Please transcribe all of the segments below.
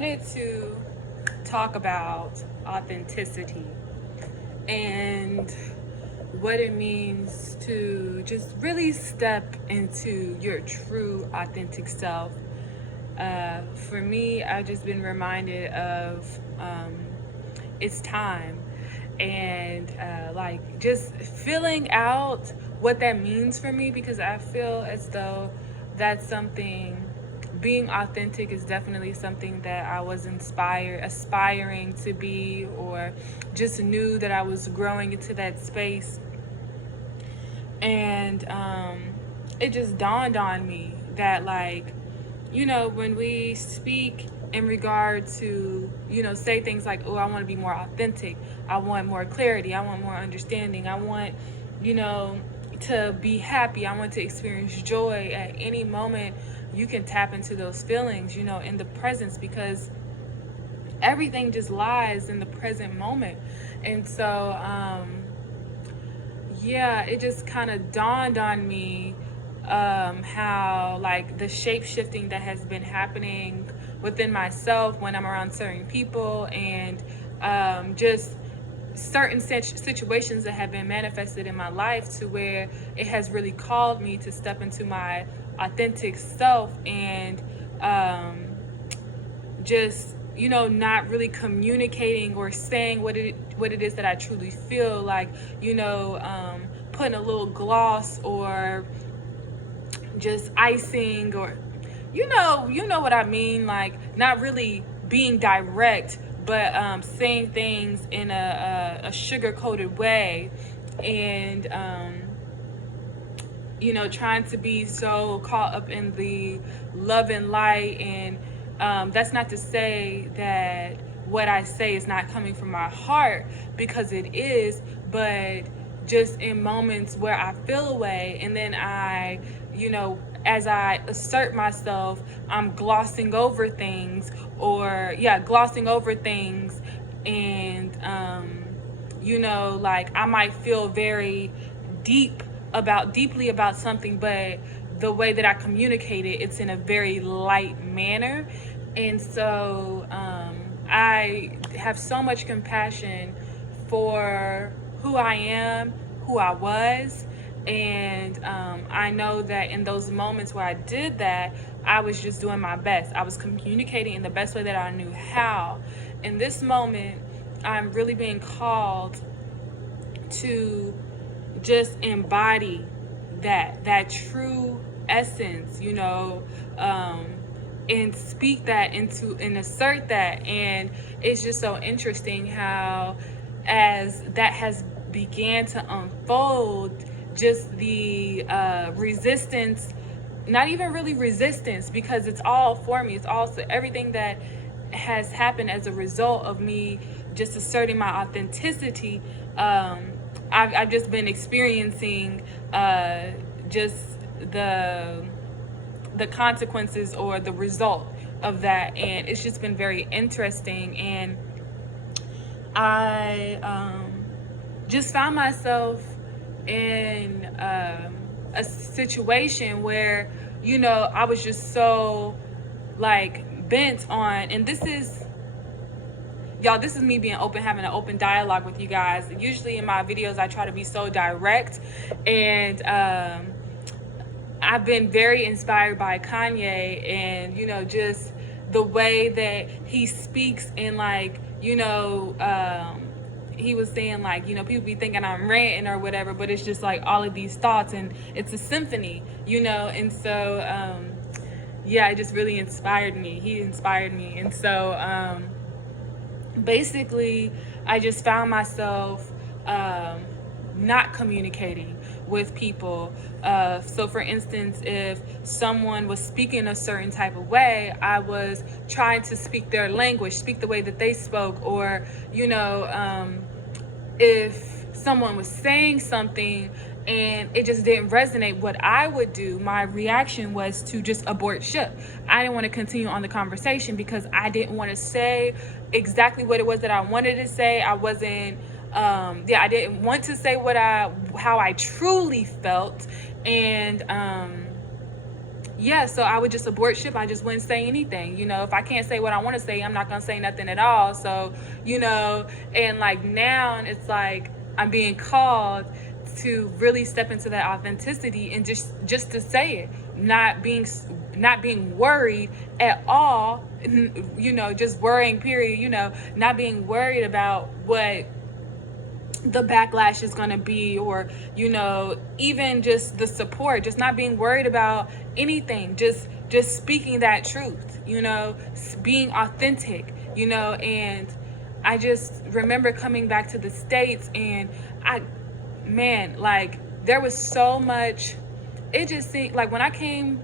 wanted to talk about authenticity and what it means to just really step into your true authentic self. For me, I've just been reminded of it's time and like just filling out what that means for me, because I feel as though that's something, being authentic is definitely something that I was aspiring to be, or just knew that I was growing into that space. And it just dawned on me that, like, when we speak in regard to, say things like, oh, I want to be more authentic, I want more clarity, I want more understanding, I want, you know, to be happy, I want to experience joy at any moment. You can tap into those feelings, in the presence, because everything just lies in the present moment. And so, yeah, it just kind of dawned on me how, like, the shape shifting that has been happening within myself when I'm around certain people, and just certain situations that have been manifested in my life, to where it has really called me to step into my authentic self, and just not really communicating or saying what it is that I truly feel like, putting a little gloss or just icing, or what I mean, like not really being direct, but saying things in a sugar coated way, and trying to be so caught up in the love and light. And that's not to say that what I say is not coming from my heart, because it is, but just in moments where I feel away, and then I, as I assert myself, I'm glossing over things, and like I might feel very deeply about something, but the way that I communicate it, it's in a very light manner. And so I have so much compassion for who I am, who I was. And I know that in those moments where I did that, I was just doing my best. I was communicating in the best way that I knew how. In this moment, I'm really being called to just embody that true essence, and speak that into and assert that. And it's just so interesting how, as that has began to unfold, just the resistance, not even really resistance, because it's all for me, it's also everything that has happened as a result of me just asserting my authenticity. I've just been experiencing just the consequences or the result of that, and it's just been very interesting. And I just found myself in a situation where I was just so like bent on, and this is me being open, having an open dialogue with you guys. Usually in my videos I try to be so direct, and I've been very inspired by Kanye, and just the way that he speaks, and like he was saying, like, people be thinking I'm ranting or whatever, but it's just like all of these thoughts, and it's a symphony, and so yeah, it just really inspired me. He inspired me. And so basically I just found myself not communicating with people. So for instance, if someone was speaking a certain type of way, I was trying to speak their language, speak the way that they spoke. Or if someone was saying something and it just didn't resonate, what I would do, my reaction was to just abort ship. I didn't want to continue on the conversation because I didn't want to say exactly what it was that I wanted to say. I wasn't I didn't want to say how I truly felt. And yeah, so I would just abort ship. I just wouldn't say anything. If I can't say what I want to say, I'm not going to say nothing at all. So, and like now it's like I'm being called to really step into that authenticity and just to say it, not being worried at all, just worrying period, not being worried about what the backlash is going to be, or even just the support, just not being worried about anything, just speaking that truth, being authentic, and I just remember coming back to the States, and like there was so much. It just seemed like when I came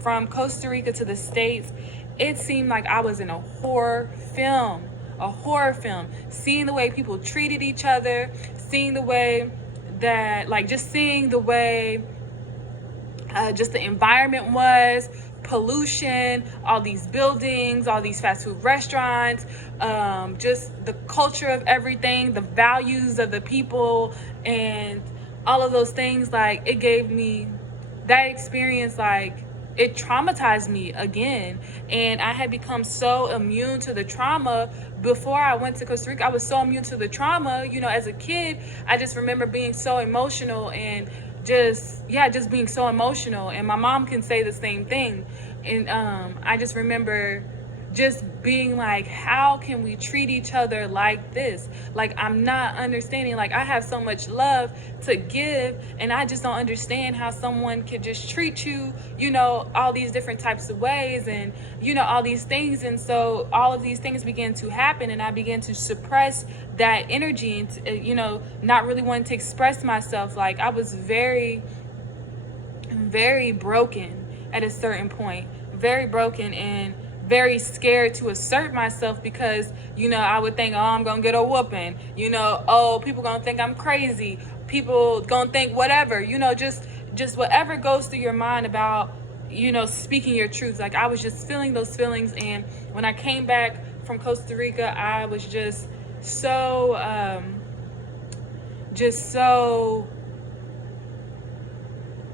from Costa Rica to the States, it seemed like I was in a horror film, seeing the way people treated each other, seeing the way that, like, just seeing the way just the environment was, pollution, all these buildings, all these fast food restaurants, just the culture of everything, the values of the people, and all of those things. Like, it gave me that experience, like, it traumatized me again. And I had become so immune to the trauma before I went to Costa Rica. I was so immune to the trauma, as a kid. I just remember being so emotional and just being so emotional. And my mom can say the same thing. And I just remember just being like, how can we treat each other like this? Like, I'm not understanding. Like, I have so much love to give, and I just don't understand how someone could just treat you, all these different types of ways, and, all these things. And so all of these things began to happen, and I began to suppress that energy and, not really wanting to express myself. Like, I was very, very broken at a certain point, very broken, and very scared to assert myself because, I would think, oh, I'm going to get a whooping, oh, people going to think I'm crazy. People going to think whatever, just whatever goes through your mind about, speaking your truth. Like, I was just feeling those feelings. And when I came back from Costa Rica, I was just so,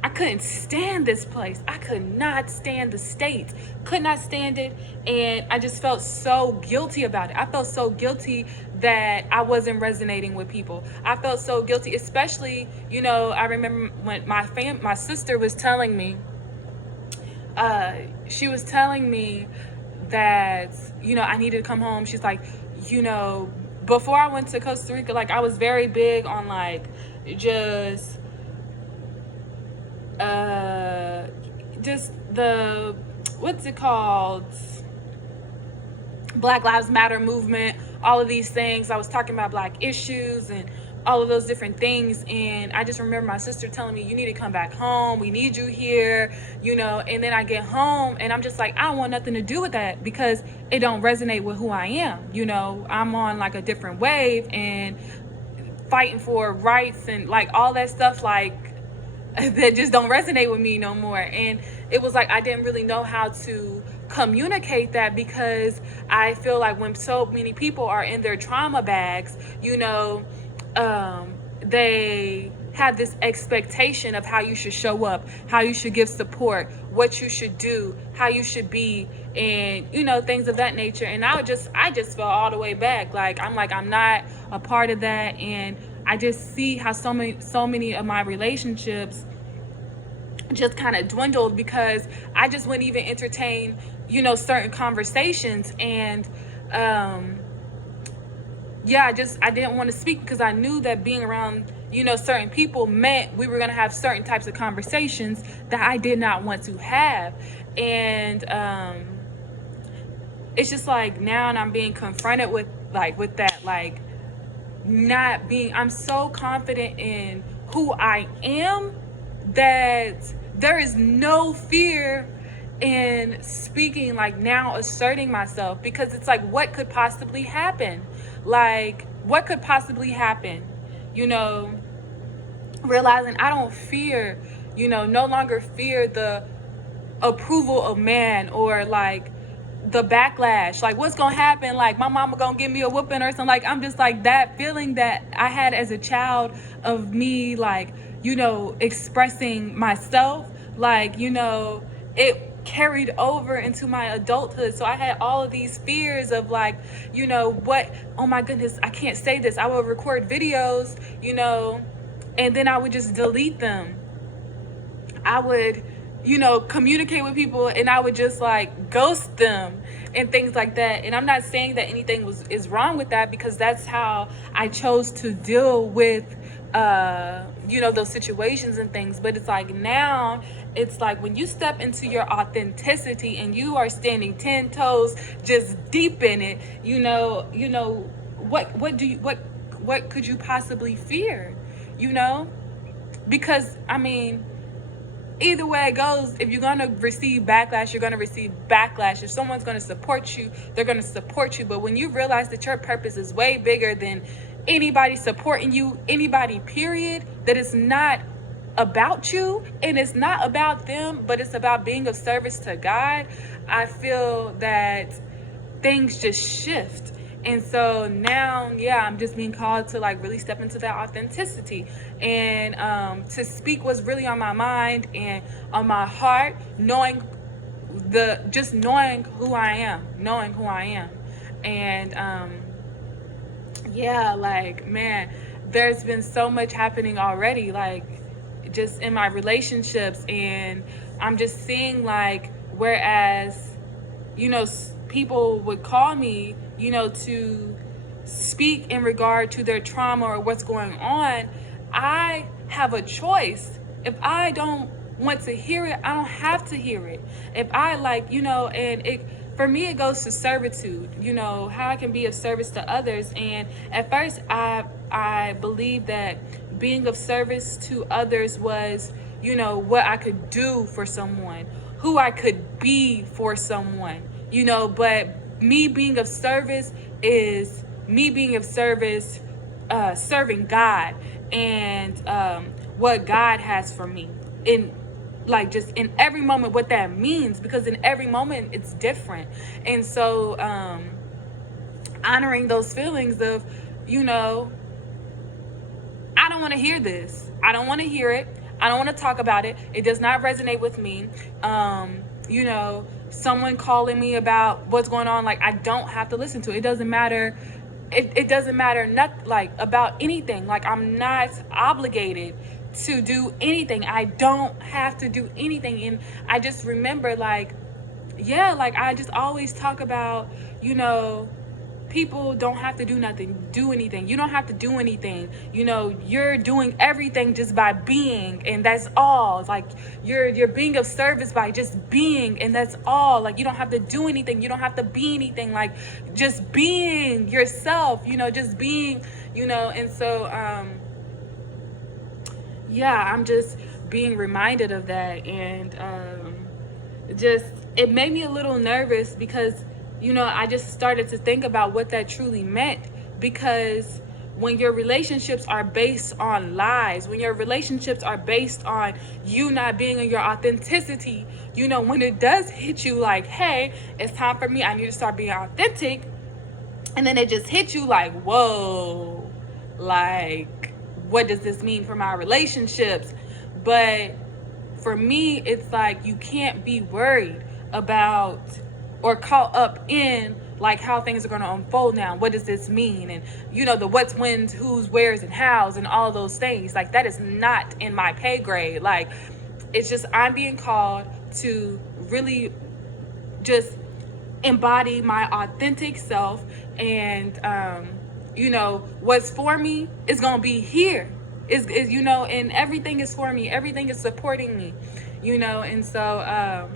I couldn't stand this place. I could not stand the States. Could not stand it. And I just felt so guilty about it. I felt so guilty that I wasn't resonating with people. I felt so guilty, especially, I remember when my sister was telling me, she was telling me that, I needed to come home. She's like, before I went to Costa Rica, like, I was very big on, like, just the, what's it called, Black Lives Matter movement, all of these things. I was talking about Black issues and all of those different things. And I just remember my sister telling me, you need to come back home, we need you here, and then I get home and I'm just like, I don't want nothing to do with that because it don't resonate with who I am. I'm on like a different wave and fighting for rights and like all that stuff, like, that just don't resonate with me no more. And it was like I didn't really know how to communicate that, because I feel like when so many people are in their trauma bags, they have this expectation of how you should show up, how you should give support, what you should do, how you should be, and things of that nature. And I just fell all the way back. Like, I'm not a part of that. And I just see how so many of my relationships just kind of dwindled because I just wouldn't even entertain, certain conversations. And I didn't want to speak because I knew that being around, certain people meant we were going to have certain types of conversations that I did not want to have. And it's just like now, and I'm being confronted with that, like, I'm so confident in who I am that there is no fear in speaking, like, now asserting myself, because it's like, what could possibly happen? Like, what could possibly happen? Realizing I don't fear, no longer fear the approval of man, or like the backlash, like what's gonna happen, like my mama gonna give me a whooping or something. Like, I'm just like, that feeling that I had as a child of me, like, expressing myself, like, it carried over into my adulthood. So I had all of these fears of like, what, oh my goodness, I can't say this. I would record videos, and then I would just delete them. I would, communicate with people and I would just like ghost them and things like that. And I'm not saying that anything is wrong with that, because that's how I chose to deal with those situations and things. But it's like now it's like when you step into your authenticity and you are standing 10 toes just deep in it, what could you possibly fear? Because I mean, either way it goes, if you're going to receive backlash, you're going to receive backlash. If someone's going to support you, they're going to support you. But when you realize that your purpose is way bigger than anybody supporting you, anybody, period, that it's not about you and it's not about them, but it's about being of service to God, I feel that things just shift. And so now, I'm just being called to like really step into that authenticity and to speak what's really on my mind and on my heart, knowing who I am. And like, man, there's been so much happening already, like just in my relationships, and I'm just seeing like, whereas, people would call me, to speak in regard to their trauma or what's going on, I have a choice. If I don't want to hear it, I don't have to hear it. If I like, and for me, it goes to servitude, how I can be of service to others. And at first, I believed that being of service to others was, what I could do for someone, who I could be for someone, but me being of service is me being of service, serving God and what God has for me. In like just in every moment, what that means, because in every moment it's different. And so honoring those feelings of, I don't want to hear this. I don't want to hear it. I don't want to talk about it. It does not resonate with me. Someone calling me about what's going on, like I don't have to listen to it. It doesn't matter. It doesn't matter about anything. Like I'm not obligated to do anything. I don't have to do anything. And I just remember I just always talk about, people don't have to do anything. You don't have to do anything. You're doing everything just by being, and that's all. It's like you're being of service by just being, and that's all. Like you don't have to do anything. You don't have to be anything. Like just being yourself, just being, and so I'm just being reminded of that, and it made me a little nervous because I just started to think about what that truly meant. Because when your relationships are based on lies, when your relationships are based on you not being in your authenticity, when it does hit you like, hey, it's time for me, I need to start being authentic. And then it just hits you like, whoa, like, what does this mean for my relationships? But for me, it's like, you can't be worried about or caught up in like how things are going to unfold now. What does this mean? And the what's, when's, who's, where's, and how's, and all those things. Like that is not in my pay grade. Like it's just, I'm being called to really just embody my authentic self. And what's for me is going to be here. Is and everything is for me. Everything is supporting me. And so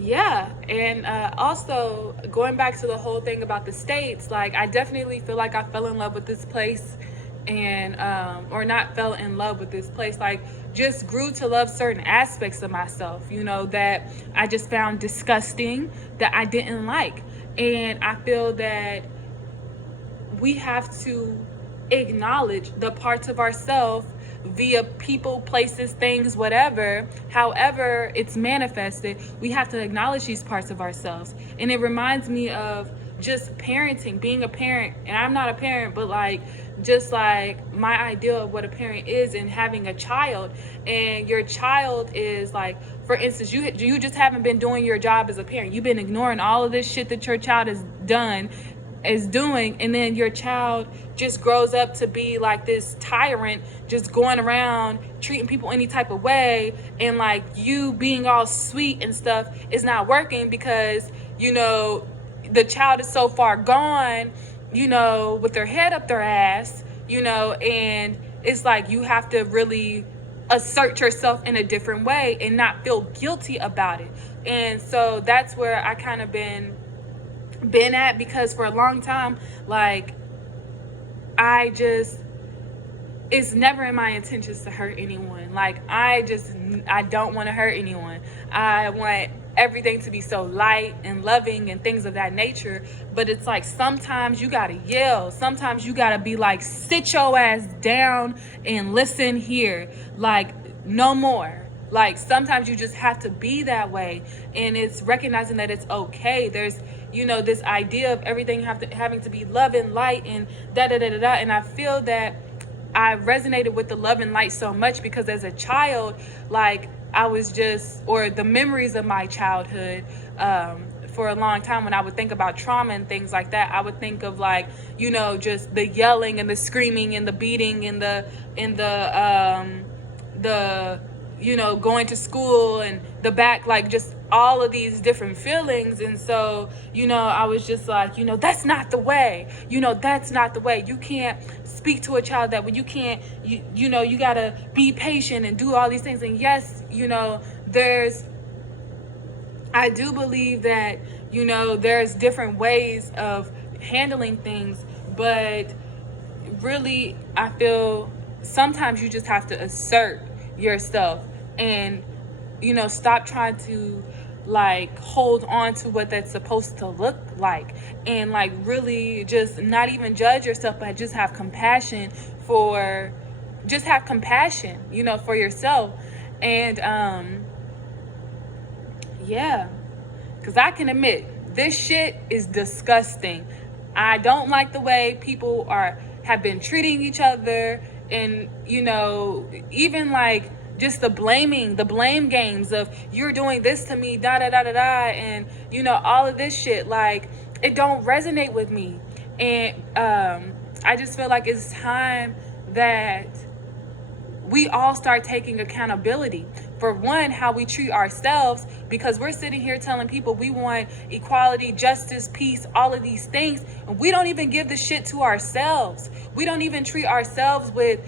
and also going back to the whole thing about the States, like I definitely feel like I fell in love with this place, and or not fell in love with this place, like just grew to love certain aspects of myself, that I just found disgusting, that I didn't like. And I feel that we have to acknowledge the parts of ourselves via people, places, things, whatever, however it's manifested. We have to acknowledge these parts of ourselves. And it reminds me of just parenting, being a parent. And I'm not a parent, but like just like my idea of what a parent is and having a child, and your child is like, for instance, you just haven't been doing your job as a parent. You've been ignoring all of this shit that your child is doing, and then your child just grows up to be like this tyrant, just going around treating people any type of way, and like you being all sweet and stuff is not working because the child is so far gone, with their head up their ass, and it's like you have to really assert yourself in a different way and not feel guilty about it. And so that's where I kind of been at, because for a long time, like, it's never in my intentions to hurt anyone. Like, I don't want to hurt anyone. I want everything to be so light and loving and things of that nature. But it's like, sometimes you gotta yell. Sometimes you gotta be like, sit your ass down and listen here. Like, no more. Like, sometimes you just have to be that way. And it's recognizing that it's okay. There's, this idea of everything having to be love and light and da-da-da-da-da. And I feel that I resonated with the love and light so much because as a child, like, I was or the memories of my childhood, for a long time, when I would think about trauma and things like that, I would think of like, just the yelling and the screaming and the beating and the going to school and the back, like just all of these different feelings. And so, I was just like, that's not the way, that's not the way. You can't speak to a child that way. You can't, you gotta be patient and do all these things. And yes, I do believe that, there's different ways of handling things, but really, I feel sometimes you just have to assert yourself and, stop trying to like hold on to what that's supposed to look like, and like really just not even judge yourself, but just have compassion for yourself. And yeah, because I can admit this shit is disgusting. I don't like the way people have been treating each other, and even like just the blame games of, you're doing this to me, da da da da da, and all of this shit, like, it don't resonate with me. And I just feel like it's time that we all start taking accountability for, one, how we treat ourselves, because we're sitting here telling people we want equality, justice, peace, all of these things, and we don't even give the shit to ourselves. We don't even treat ourselves with,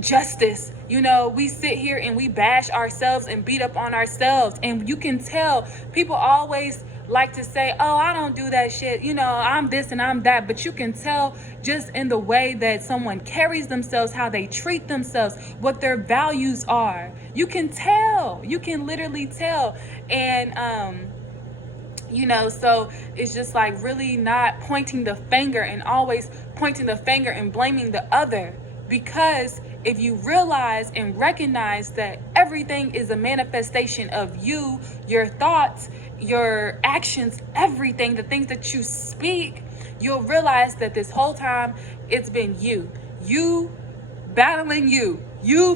justice. We sit here and we bash ourselves and beat up on ourselves, and you can tell people always like to say, oh, I don't do that shit, I'm this and I'm that, but you can tell just in the way that someone carries themselves, how they treat themselves, what their values are. You can literally tell. And so it's just like really not pointing the finger and always pointing the finger and blaming the other, because if you realize and recognize that everything is a manifestation of you, your thoughts, your actions, everything, the things that you speak, you'll realize that this whole time it's been you battling you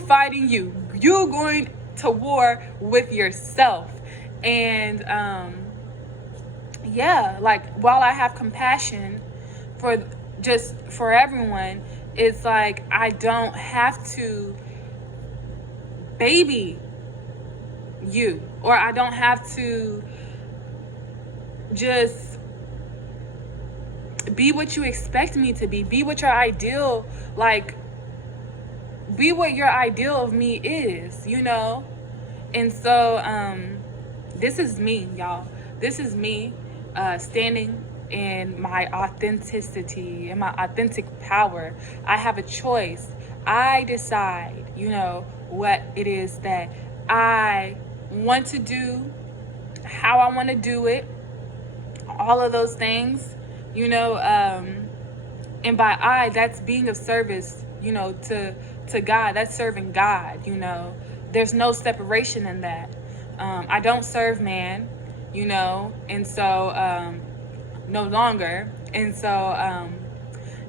fighting you going to war with yourself. And like, while I have compassion for everyone, it's like I don't have to baby you, or I don't have to just be what you expect me to be what your ideal, like, be what your ideal of me is, And so this is me, y'all. This is me standing in my authenticity, in my authentic power. I have a choice. I decide, what it is that I want to do, how I want to do it, all of those things, and by I, that's being of service, to God. That's serving God, There's no separation in that. I don't serve man, and so no longer. And so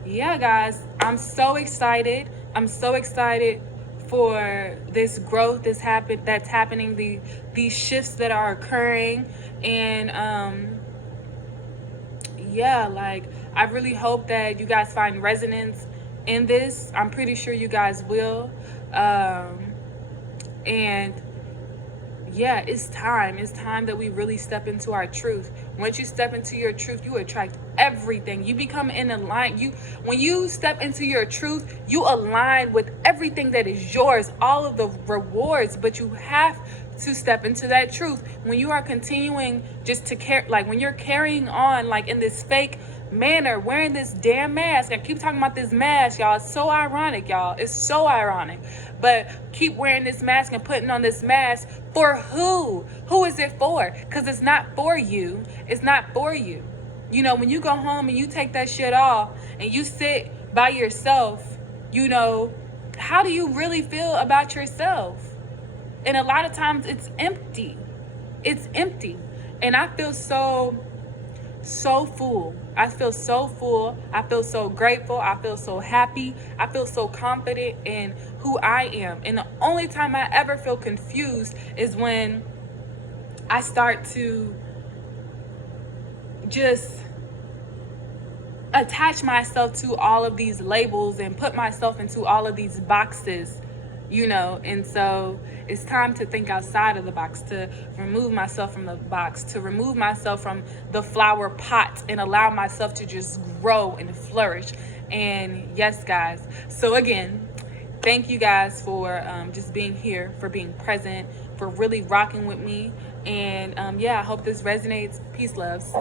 yeah, guys, I'm so excited. I'm so excited for this growth that's happening, these shifts that are occurring, and yeah, like I really hope that you guys find resonance in this. I'm pretty sure you guys will. And yeah, it's time. It's time that we really step into our truth. Once you step into your truth, you attract everything. You become in align. When you step into your truth, you align with everything that is yours, all of the rewards. But you have to step into that truth. When you are continuing just to care, like when you're carrying on like in this fake manner, wearing this damn mask. I keep talking about this mask, y'all. It's so ironic, y'all. It's so ironic. But keep wearing this mask and putting on this mask for who? Who is it for? Because it's not for you. It's not for you. You know, when you go home and you take that shit off and you sit by yourself, you know, how do you really feel about yourself? And a lot of times it's empty. It's empty. And I feel so full. I feel so full. I feel so grateful. I feel so happy. I feel so confident in who I am. And the only time I ever feel confused is when I start to just attach myself to all of these labels and put myself into all of these boxes, you know. And so it's time to think outside of the box, to remove myself from the box, to remove myself from the flower pot and allow myself to just grow and flourish. And yes, guys, so again, thank you guys for just being here, for being present, for really rocking with me. And yeah, I hope this resonates. Peace, loves.